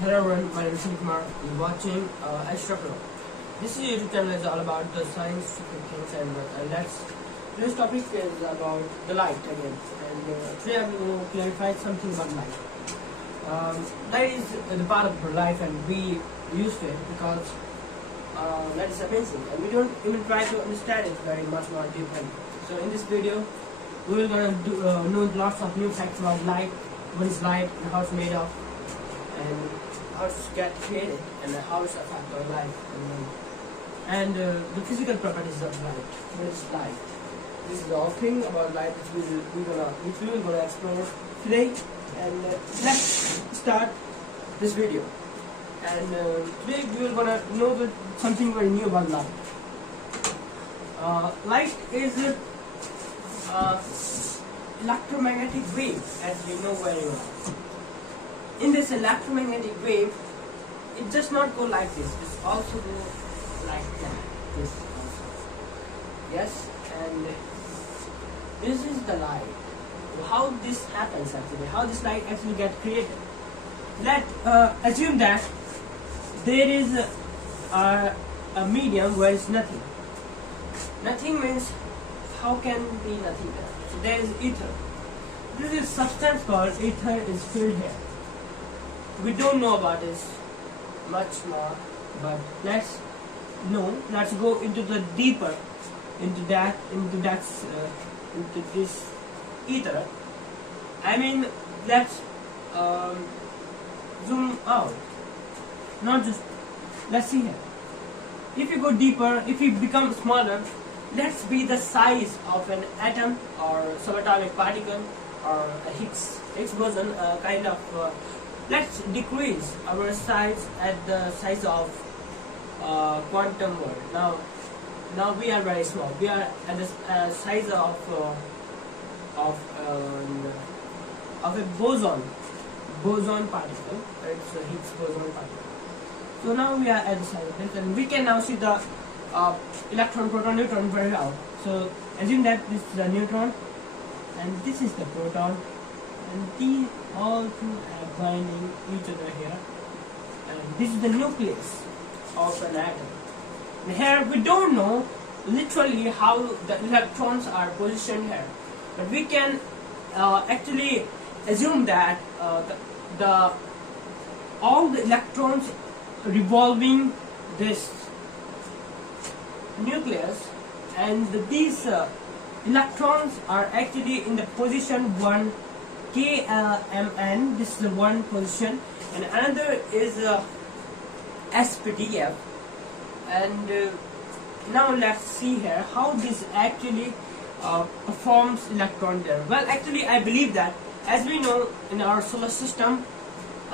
Hello everyone, my name is Kumar. You're watching Astrophilo. This YouTube channel is all about the science things and today's topic is about the light again. And today I'm going to clarify something about light. Light is the part of our life and we used to it because light is amazing and we don't even try to understand it very much more deeply. So in this video, we're going to know lots of new facts about light, what is light and how it's made of, and how it get created and how it's affect our life and the physical properties of light. What is light? This is the whole thing about light which we will gonna explore today. And let's start this video. And today we are gonna know something very new about light. Light is electromagnetic wave, as you know very well. In this electromagnetic wave, it does not go like this. It also go like that. This also. Yes, and this is the light. How this happens actually? How this light actually get created? Let assume that there is a medium where it's nothing. Nothing means how can be nothing there? So there is ether. This is substance called ether is filled here. We don't know about this much more, but let's go into the deeper into this ether. I mean, let's zoom out. Not just let's see here. If you go deeper, if you become smaller, let's be the size of an atom or subatomic particle or a Higgs boson kind of. Let's decrease our size at the size of quantum world. Now we are very small. We are at the size of a boson particle. It's a Higgs boson particle. So now we are at the size of this, and we can now see the electron, proton, neutron very well. So assume that this is a neutron, and this is the proton, and these all two are binding each other here, and this is the nucleus of an atom. And here we don't know literally how the electrons are positioned here, but we can actually assume that all the electrons revolving this nucleus, and these electrons are actually in the position 1 KLMN. This is the one position, and another is SPDF. And now let's see here how this actually performs electron there. Well, actually I believe that, as we know, in our solar system,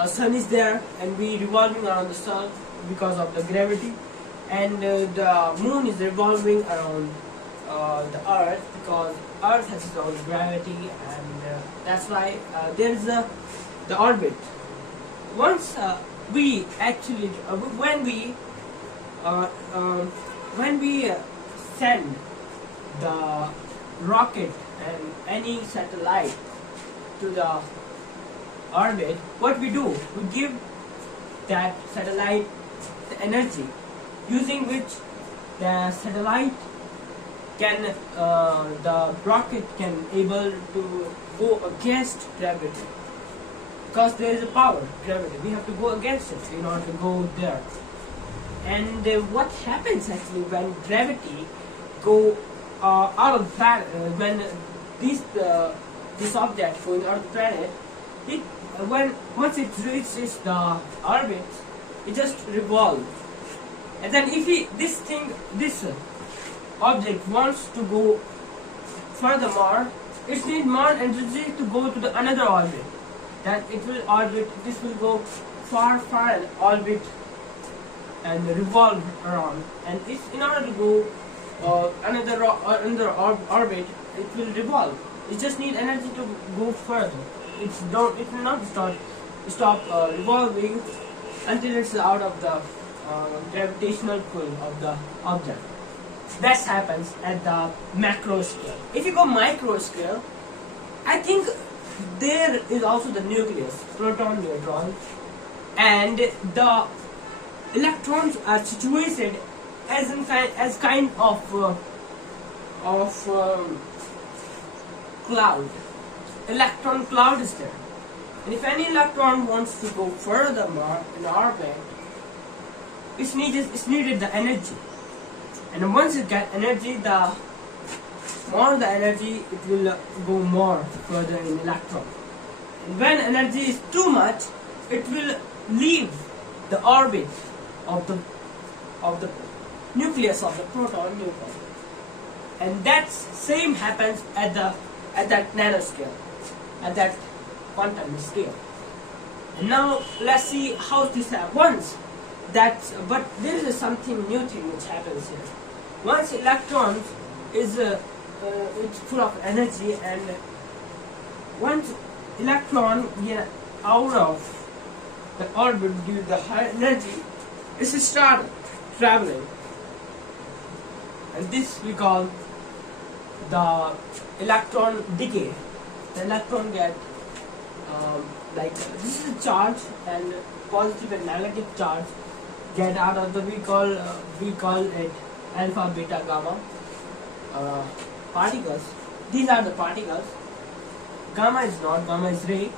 sun is there and we revolving around the sun because of the gravity, and the moon is revolving around the earth because earth has its own gravity, and that's why there is the orbit. Once we actually when we send the rocket and any satellite to the orbit, what we do, we give that satellite the energy using which the satellite can the rocket can able to go against gravity, because there is a power, gravity. We have to go against it in order to go there. And what happens actually when gravity go out of the planet, when this object going out of the planet, once it reaches the orbit, it just revolves. And then if this object wants to go furthermore, it needs more energy to go to the another orbit. That it will orbit. This will go far and orbit and revolve around. And in order to go another orbit, it will revolve. It just needs energy to go further. It will not stop revolving until it's out of the gravitational pull of the object. That happens at the macro scale. If you go micro scale, I think there is also the nucleus, proton, neutron, and the electrons are situated as kind of cloud. Electron cloud is there, and if any electron wants to go furthermore in orbit, it's needed the energy, and once it get energy, the more the energy, it will go more further in electron. And when energy is too much, it will leave the orbit of the nucleus of the proton neutron, and that same happens at that nanoscale, at that quantum scale. And now let's see how this happens. But there is something new thing which happens here. Once electron is it's full of energy, and once electron get out of the orbit due to the high energy, it start traveling, and this we call the electron decay. The electron get this is a charge, and positive and negative charge get out of the we call it alpha, beta, gamma particles. These are the particles. Gamma is not. Gamma is ray.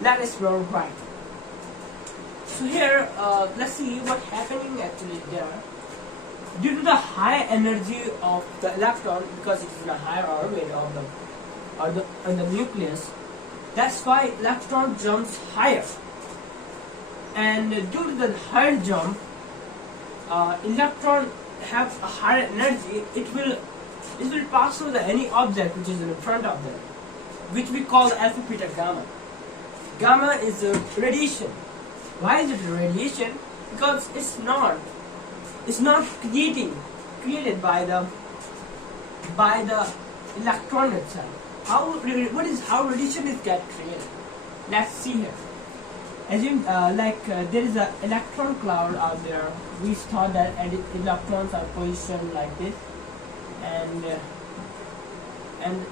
Let's explore why. So here, let's see what happening actually there. Due to the high energy of the electron, because it is in a higher orbit of the nucleus, that's why electron jumps higher. And due to the higher jump, electron have a higher energy. It will pass through any object which is in front of them, which we call alpha, beta, gamma. Gamma is a radiation. Why is it a radiation? Because it's not created by the electron itself. How radiation is get created? Let's see here. Assume there is an electron cloud out there. We thought that electrons are positioned like this, and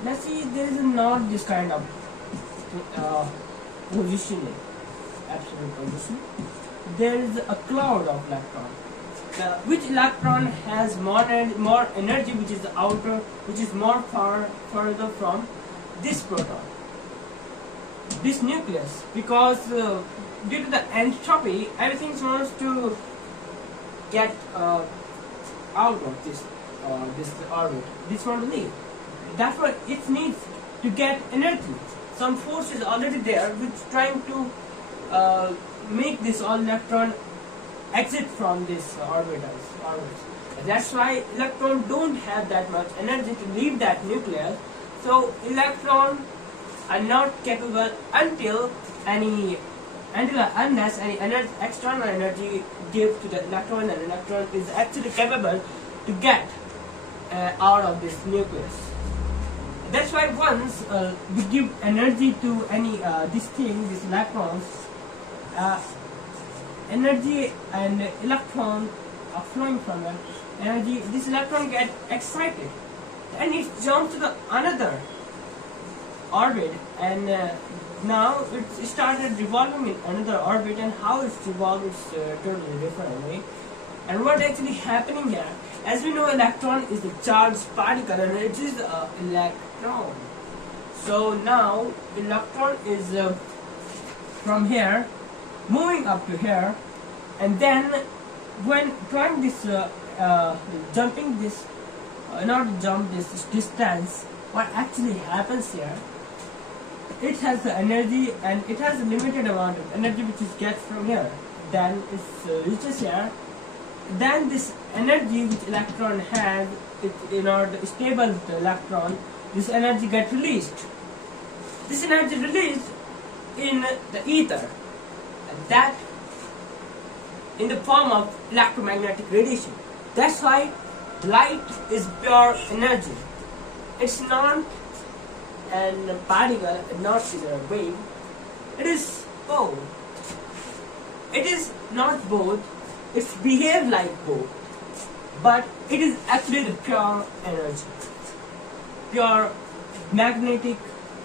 let's see, there is not this kind of positioning, absolute position. There is a cloud of electrons. Which electron has more energy, which is the outer, which is more further from this proton, this nucleus, because due to the entropy, everything wants to get out of this orbit. This want to leave. Therefore, it needs to get energy. Some force is already there, which trying to make this all electron exit from this orbits. That's why electrons don't have that much energy to leave that nucleus. So electrons are not capable unless any external energy given to the electron, and electron is actually capable to get out of this nucleus. That's why once we give energy to any these electrons, energy and electron are flowing from it. Energy, this electron get excited, and it jumps to the another orbit, and now it started revolving in another orbit, and how it's revolving is totally different, right? And what actually happening here? As we know, electron is a charged particle, and it is an electron. So now electron is from here moving up to here, and then when trying this jumping this not jump this distance, what actually happens here, it has the energy, and it has a limited amount of energy which is get from here, then it reaches here, then this energy which electron has, in order to stable the electron, this energy get released. This energy released in the ether, and that in the form of electromagnetic radiation. That's why light is pure energy. It's not a particle, not a wave. It is both. It is not both. It's behave like both, but it is actually the pure energy, pure magnetic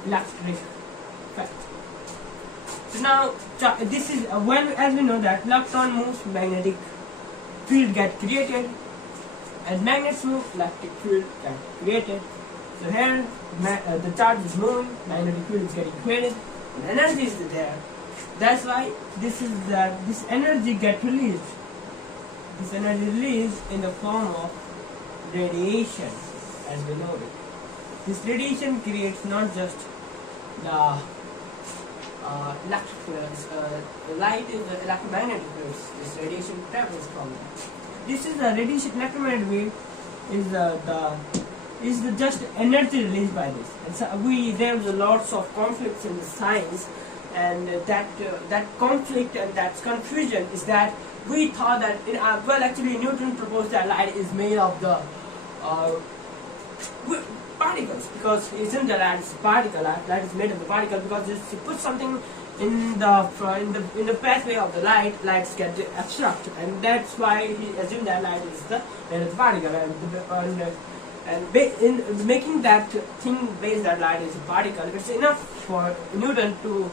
electric effect. So now this is when, as we know that electron moves, magnetic field get created, and magnets move, electric field get created. So here the charge is moving, magnetic field is getting created, and energy is there. That's why this energy get released. This energy released in the form of radiation, as we know it. This radiation creates not just the electric fields, the light is the electromagnetic waves. This radiation travels from that. This is the radiation electromagnetic wave is the just energy released by this. And so there's lots of conflicts in the science, and that conflict and that confusion is that we thought that well, actually Newton proposed that light is made of the particles, because isn't the light is particle? Light is made of the particle, because if you put something in the pathway of the light get abstract, and that's why he assumed that light is the particle, and in making that thing based that light is a particle, it's enough for Newton to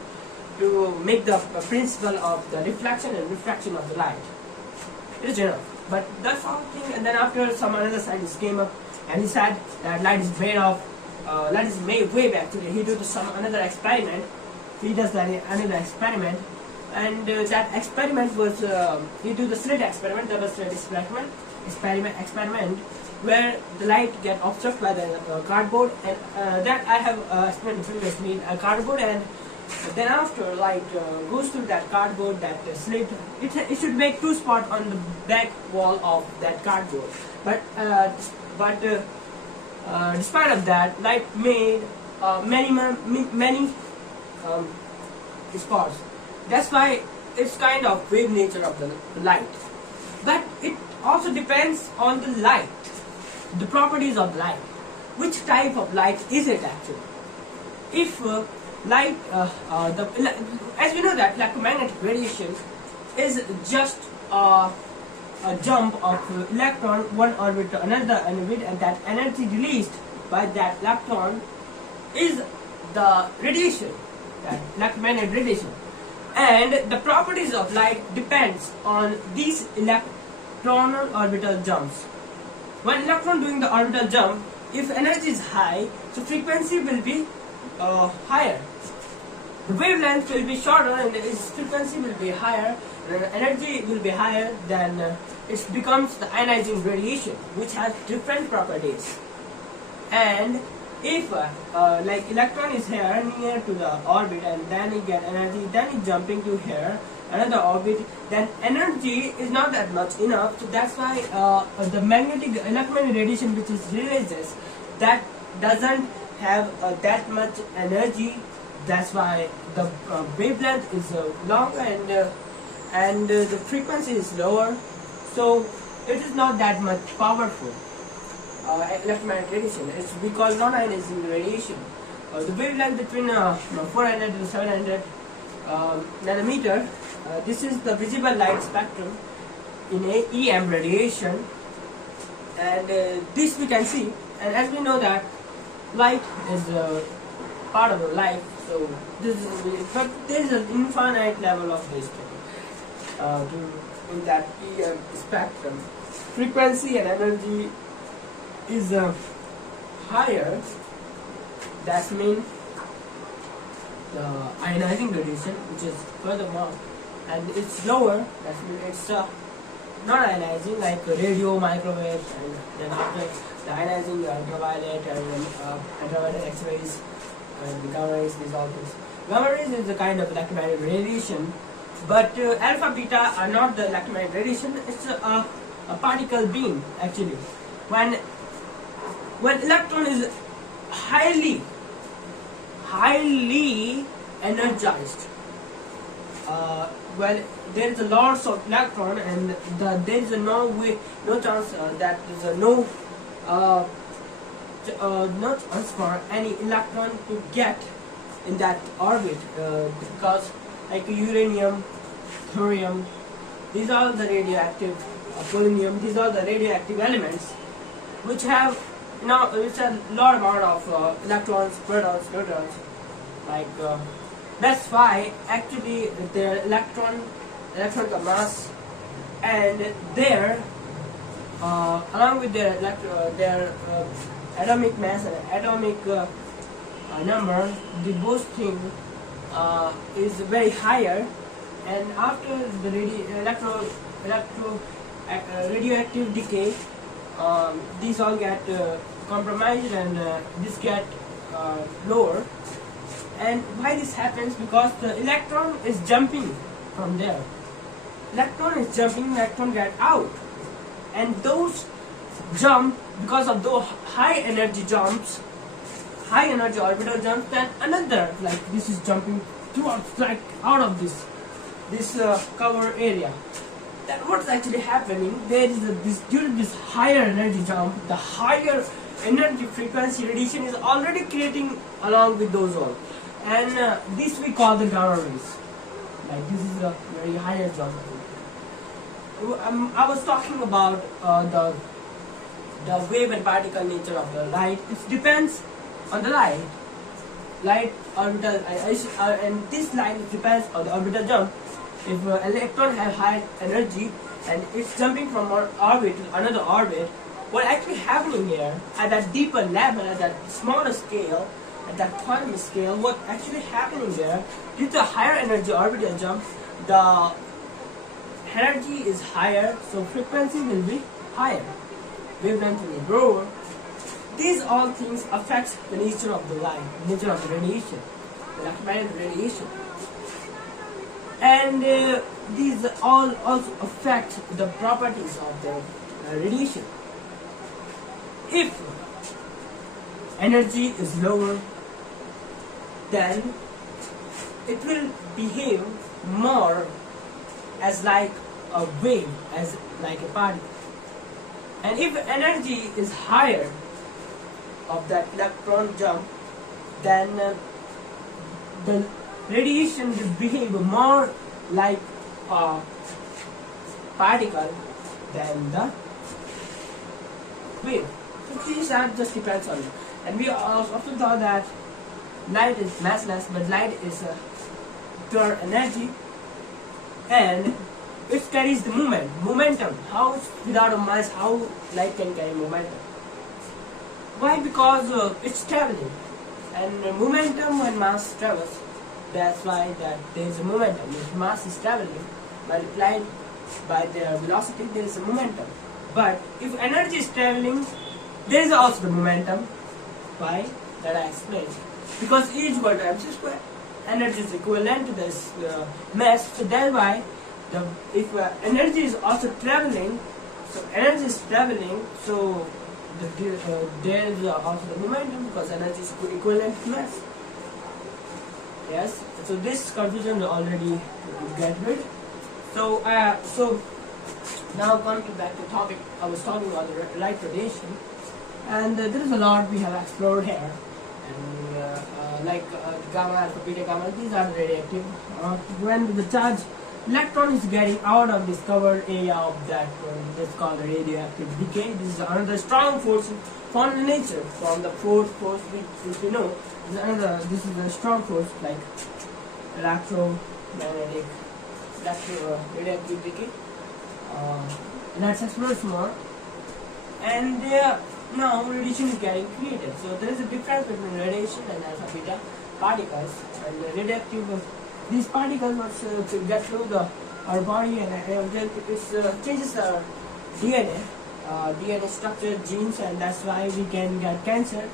make the principle of the reflection and refraction of the light. It is enough. But that's all thing, and then after some another scientist came up and he said that light is made wave. Actually, he did some another experiment. He does another experiment, and that experiment was he do the slit experiment, double slit experiment, where the light get obstructed by the cardboard, and that I have explained previously. A cardboard, and then after light goes through that cardboard, that slit, it should make two spots on the back wall of that cardboard. But despite of that, light made many spots. That's why it's kind of wave nature of the light. But it also depends on the light, the properties of light. Which type of light is it actually? If light, as we know that electromagnetic radiation is just a jump of electron one orbit to another, and that energy released by that electron is the radiation, that electromagnetic radiation. And the properties of light depends on these electronal orbital jumps. When electron doing the orbital jump, if energy is high, so frequency will be higher. The wavelength will be shorter and its frequency will be higher, and energy will be higher, then it becomes the ionizing radiation, which has different properties. And if like electron is here near to the orbit, and then it get energy, then it jumping to here another orbit, then energy is not that much enough. So that's why the electromagnetic radiation which is releases, that doesn't have that much energy. That's why the wavelength is longer, and the frequency is lower, so it is not that much powerful. Electromagnetic radiation, we call non-ionizing radiation. The wavelength between 400 to 700 nanometer. This is the visible light spectrum in EM radiation, and this we can see. And as we know that light is part of the life, so this is, but there is an infinite level of this in that EM spectrum. Frequency and energy is higher. That means the ionizing radiation, which is furthermore, and it's lower. That means it's non-ionizing, like radio, microwave, and then after the ionizing ultraviolet and ultraviolet X-rays and the gamma rays. These all things. Gamma rays is a kind of electromagnetic radiation, but alpha, beta are not the electromagnetic radiation. It's a particle beam actually. When electron is highly energized, well, there is a lots of electron, and there is no chance that there is no chance for any electron to get in that orbit, because like uranium, thorium, these are the radioactive, polonium, these are the radioactive elements which have it's a lot amount of electrons, protons, neutrons, like That's why actually their electron mass and their along with their atomic mass and atomic number, the both thing is very higher, and after the radioactive decay, these all get compromised, and this get lower. And why this happens? Because the electron is jumping from there. Electron is jumping, electron get out, and those jump because of those high energy jumps, high energy orbital jumps. Then another, like this is jumping towards, like out of this cover area. Then what's actually happening? There is due to this higher energy jump, the higher energy frequency radiation is already creating along with those all, and this we call the gamma rays. Like this is a very higher jump. I was talking about the wave and particle nature of the light. It depends on the light orbital, and this light depends on the orbital jump. If electron have high energy and it's jumping from one orbit to another orbit, what actually happening here at that deeper level, at that smaller scale, at that quantum scale, what actually happening there, due to higher energy orbital jump, the energy is higher, so frequency will be higher, wavelength will be lower. These all things affect the nature of the light, nature of the radiation, the electromagnetic radiation, and these all also affect the properties of the radiation. If energy is lower, then it will behave more as like a wave, as like a particle. And if energy is higher of that electron jump, then the radiation will behave more like a particle than the wave. So these are just depends on it. And we often thought that light is massless, but light is pure energy, and it carries the momentum. How without a mass, how light can carry momentum? Why? Because it's traveling, and momentum when mass travels, that's why that there is a momentum. If mass is traveling, multiplied by their velocity, there is a momentum. But if energy is traveling, there is also the momentum. Why? That I explained. Because E is equal to mc square. Energy is equivalent to this mass, so that's why if energy is also traveling, so energy is traveling, so there is also the momentum, because energy is equivalent to mass. Yes, so this confusion will already get rid. So now come to back to topic. I was talking about the light radiation, and there is a lot we have explored here, and like gamma, alpha, beta, gamma. These are radioactive. When the charge electron is getting out of this covered area of that, that's called the radioactive decay. This is another strong force found in nature. From the fourth force which we know, this is a strong force like electromagnetic, radioactive decay. Let's explore some more. And now radiation is getting created. So there is a difference between radiation and alpha beta particles. And the radioactive, these particles must get through our body, and then it changes our DNA, DNA structure, genes, and that's why we can get cancer.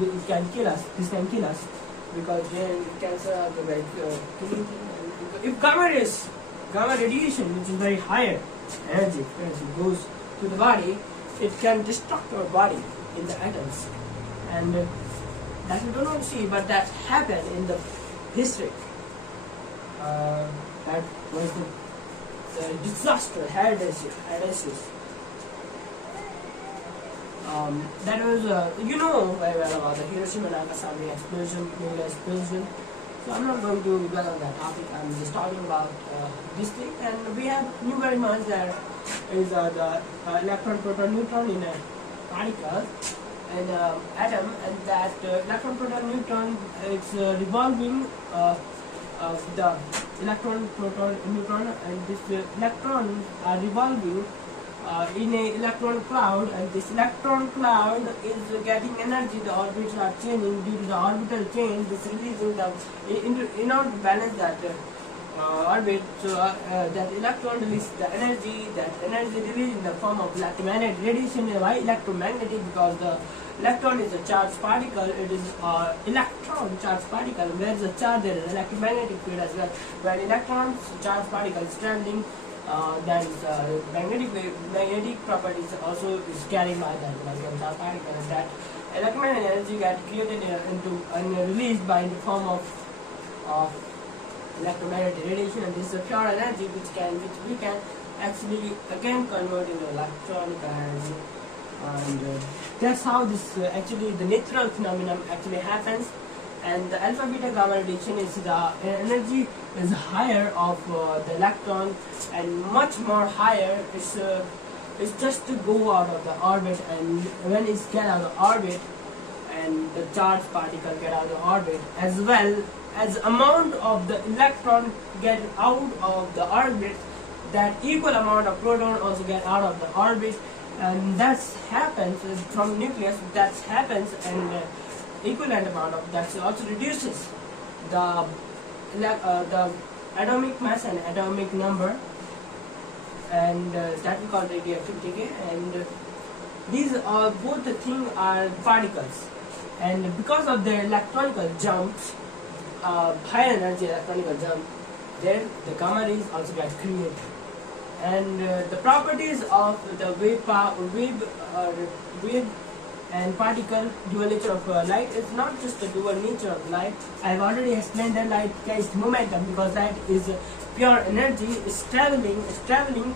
It can kill us. This can kill us because cancer are the very killing thing. If gamma radiation, which is very higher energy, goes to the body, it can destruct our body in the atoms, and that we don't see, but that happened in the history. That was the disaster, Hadessus. That was, you know very well about the Hiroshima and Nagasaki explosion, nuclear explosion. So I'm not going to dwell on that topic. I'm just talking about this thing. And we have knew very much there is the electron, proton, neutron in a particle and atom, and that electron, proton, neutron, it's revolving the electron, proton, neutron, and this electron are revolving in a electron cloud, and this electron cloud is getting energy. The orbits are changing due to the orbital change. This releasing the in order to balance that orbit, so that electron release the energy. That energy released in the form of electromagnetic radiation. Why electromagnetic? Because the electron is a charged particle. It is electron charged particle. Where is the charge? There is electromagnetic field as well. When electrons charged particle is traveling, that is magnetic properties also is carried by that electron charged particle. That electromagnetic energy get created into and released by the form of electromagnetic radiation, and this is a pure energy which we can actually again convert into electronic energy. And that's how this actually the natural phenomenon actually happens. And the alpha beta gamma radiation is the energy is higher of the electron, and much more higher is just to go out of the orbit. And when it get out of the orbit, and the charged particle get out of the orbit, as well as amount of the electron get out of the orbit, that equal amount of proton also get out of the orbit. And that happens from nucleus. That happens, and equivalent amount of that also reduces the atomic mass and atomic number, and that we call radioactivity. And these are both the things are particles, and because of their electronical jumps, high energy electronical jump, then the gamma rays also get created. And the properties of the wave and particle dual nature of light is not just the dual nature of light. I have already explained that light carries momentum, because light is pure energy, is traveling,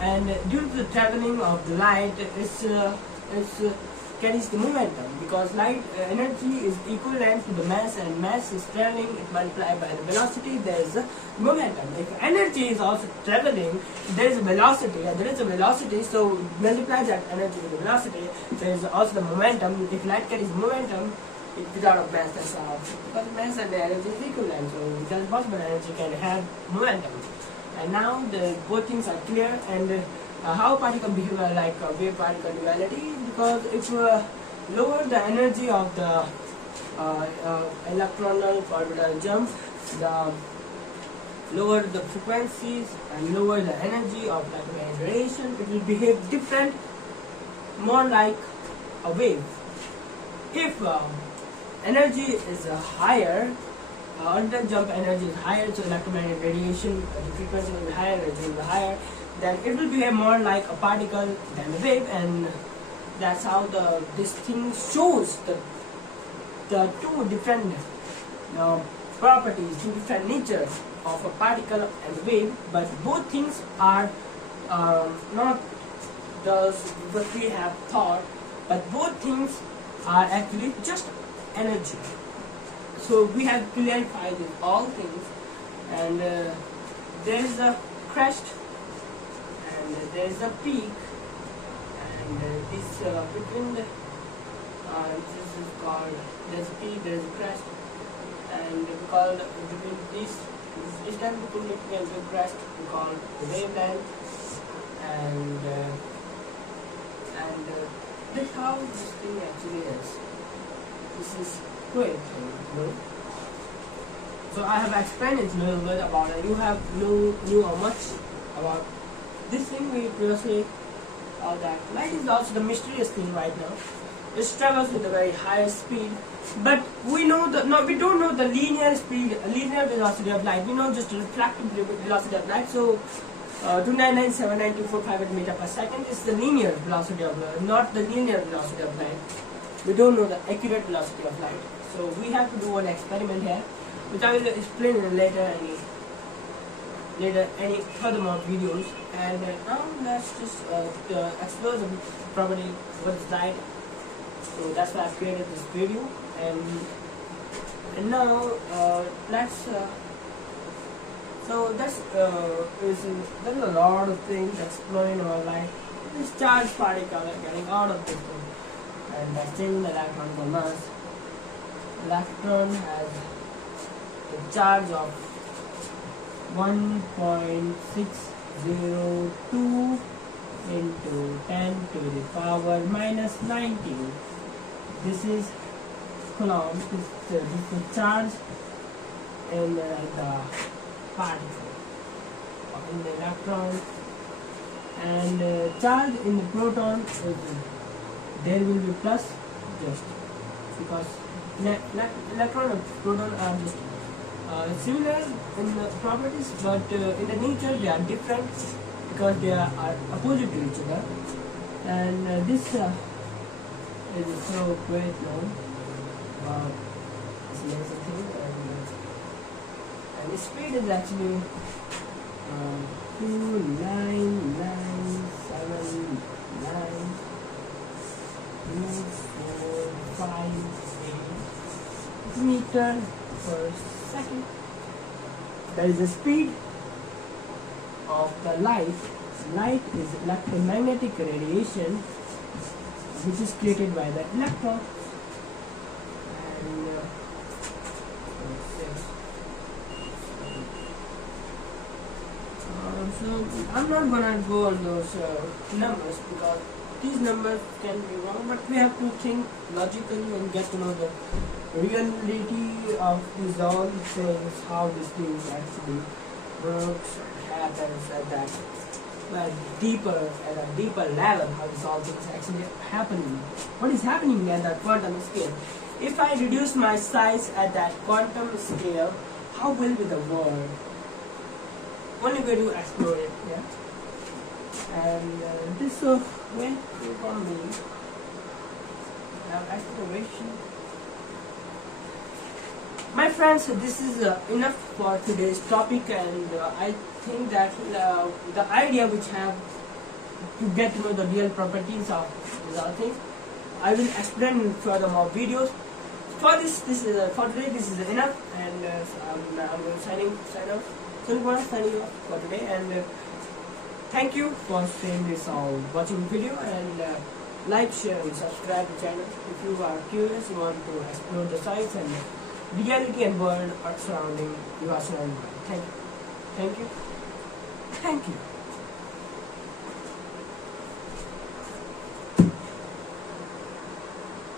and due to the traveling of the light, it carries the momentum, because light energy is equivalent to the mass, and mass is traveling, it multiplied by the velocity, there is a momentum. If energy is also traveling, there is a velocity, and there is a velocity, so multiply that energy with the velocity, there is also the momentum. If light carries momentum, it without a mass, that's how, because mass and energy is equivalent, so it is possible energy can have momentum. And now the both things are clear. And how particle behave like wave particle duality, because if lower the energy of the electronal orbital jump, the lower the frequencies and lower the energy of electromagnetic radiation, it will behave different, more like a wave. If energy is higher, orbital jump energy is higher, so electromagnetic radiation, the frequency will be higher, energy will be higher, then it will behave more like a particle than a wave. And that's how this thing shows the two different properties, two different natures of a particle and a wave. But both things are not those what we have thought, but both things are actually just energy. So we have clarified with all things. And there is a crest, and there is a peak, and this between the this is called, there's a peak, there's a crest, and we call between this distance between the peak and the crest we call the wavelength. And that's how this thing actually is. This is great. So I have explained it a little bit about it. You have knew how much about this thing we previously that light is also the mysterious thing right now. It travels with a very high speed, but we know we don't know the linear speed, linear velocity of light. We know just the refractive velocity of light. So 299792458 meter per second is the linear velocity of light, not the linear velocity of light. We don't know the accurate velocity of light. So we have to do an experiment here, which I will explain in later any furthermore videos. And now let's just explore the property what is light. So that's why I created this video. And now let's so there's a lot of things exploring our life. This charged particle getting out of this thing, and that's changing the electron mass. Electron has the charge of 1.602 into 10 to the power minus 19. This is Coulomb. This is the charge in the particle, in the electron, and charge in the proton is, there will be plus, just because electron and proton are just similar in the properties, but in the nature they are different because they are opposite to each other. And this is so great known about this laser thing, and the speed is actually 299,792,458 meter per second. That is the speed of the light. Light is electromagnetic radiation which is created by the electron. And so I'm not gonna go on those numbers because these numbers can be wrong, but we have to think logically and get to know the reality of these all things, how these things actually works, happens at that at a deeper level, how these all things actually happening. What is happening at that quantum scale? If I reduce my size at that quantum scale, how will be the world? Only way to explore it, yeah. And this way for me exploration. My friends, this is enough for today's topic, and I think that the idea which have to get to know the real properties of these other things, I will explain in further more videos. For this is for today. This is enough, and I'm signing off. Signing off for today, and thank you for staying this watching the video, and like, share, and subscribe to the channel if you are curious, you want to explore the science and reality and world surrounding you are surrounded by. Thank you.